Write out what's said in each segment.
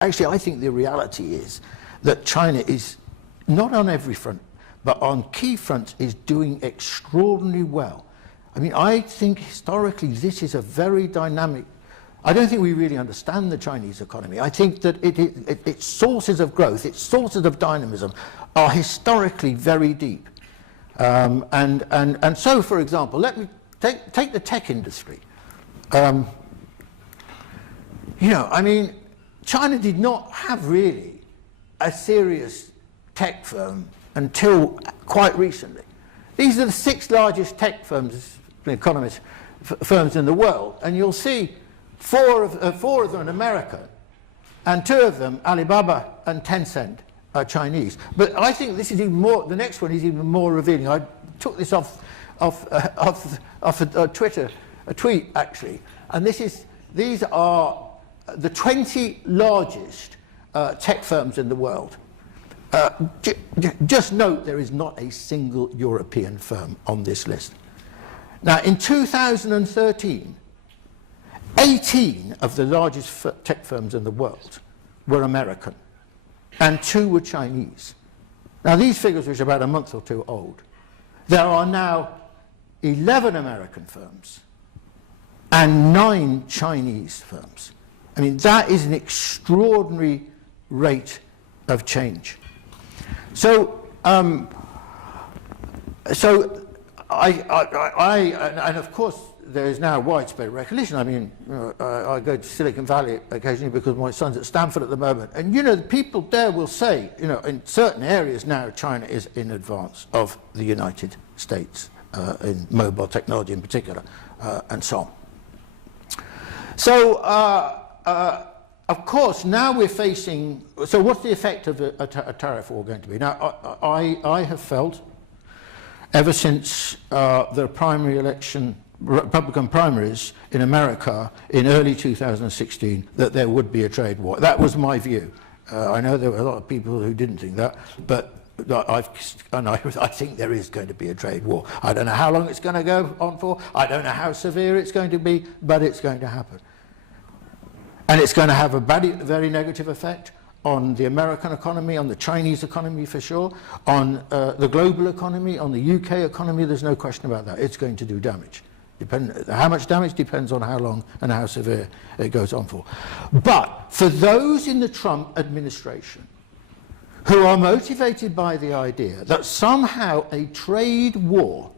Actually, I think the reality is that China is, not on every front, but on key fronts, is doing extraordinarily well. I mean, I think historically this is a very dynamic. I don't think we really understand the Chinese economy. I think that its sources of growth, its sources of dynamism are historically very deep. And so, for example, let me take the tech industry. You know, I mean, China did not have really a serious tech firm until quite recently. These are the 6 largest tech firms, firms in the world, and you'll see four of them in America, and 2 of them, Alibaba and Tencent, are Chinese. But I think this is even more. The next one is even more revealing. I took this off a tweet actually, and these are the 20 largest tech firms in the world. Just note there is not a single European firm on this list. Now, in 2013, 18 of the largest tech firms in the world were American, and 2 were Chinese. Now, these figures are about a month or 2 old. There are now 11 American firms and 9 Chinese firms. I mean, that is an extraordinary rate of change. So, and of course, there is now widespread recognition. I mean, I go to Silicon Valley occasionally because my son's at Stanford at the moment, and you know, the people there will say, you know, in certain areas now, China is in advance of the United States in mobile technology in particular, and so on. So, of course, now we're facing. So, what's the effect of a tariff war going to be? Now, I have felt ever since the primary election, Republican primaries in America in early 2016, that there would be a trade war. That was my view. I know there were a lot of people who didn't think that, but I think there is going to be a trade war. I don't know how long it's going to go on for. I don't know how severe it's going to be, but it's going to happen. And it's going to have a very negative effect on the American economy, on the Chinese economy for sure, on the global economy, on the UK economy. There's no question about that. It's going to do damage. How much damage depends on how long and how severe it goes on for. But for those in the Trump administration who are motivated by the idea that somehow a trade war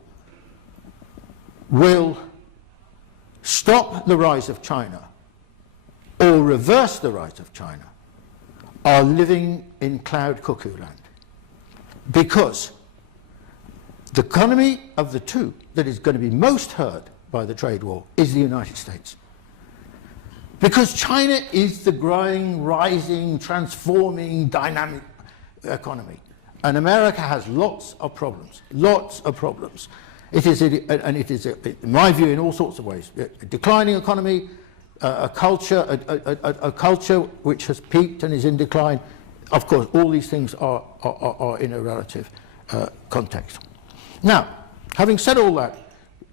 will stop the rise of China or reverse the rise of China, are living in cloud cuckoo land. Because the economy of the 2 that is going to be most hurt by the trade war is the United States. Because China is the growing, rising, transforming, dynamic economy. And America has lots of problems, lots of problems. It is, in my view, in all sorts of ways. A declining economy, a culture which has peaked and is in decline. Of course, all these things are in a relative context. Now, having said all that,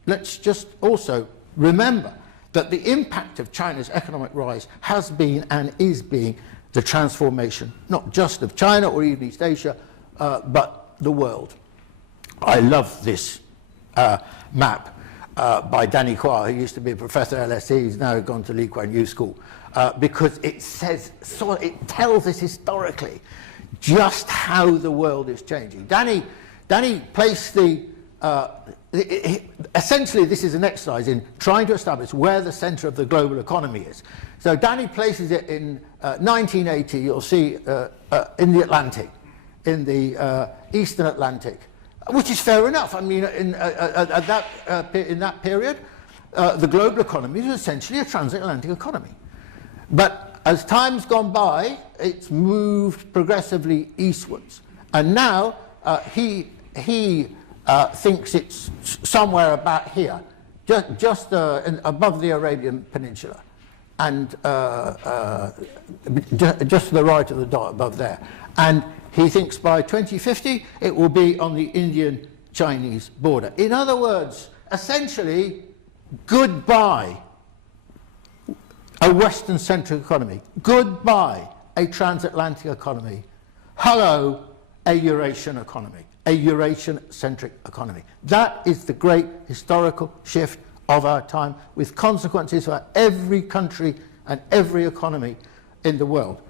let's just also remember that the impact of China's economic rise has been and is being the transformation, not just of China or even East Asia, but the world. I love this map by Danny Hua, who used to be a professor at LSE. He's now gone to Lee Kuan Yew School, because it tells us historically just how the world is changing. Danny placed essentially this is an exercise in trying to establish where the center of the global economy is. So Danny places it in 1980, you'll see in the Atlantic, in the Eastern Atlantic, which is fair enough. I mean, in that period, the global economy was essentially a transatlantic economy. But as time's gone by, it's moved progressively eastwards. And now he thinks it's somewhere about here, just above the Arabian Peninsula, and just to the right of the dot above there. And he thinks by 2050 it will be on the Indian-Chinese border. In other words, essentially, goodbye a Western-centric economy. Goodbye a transatlantic economy. Hello, a Eurasian economy, a Eurasian-centric economy. That is the great historical shift of our time, with consequences for every country and every economy in the world.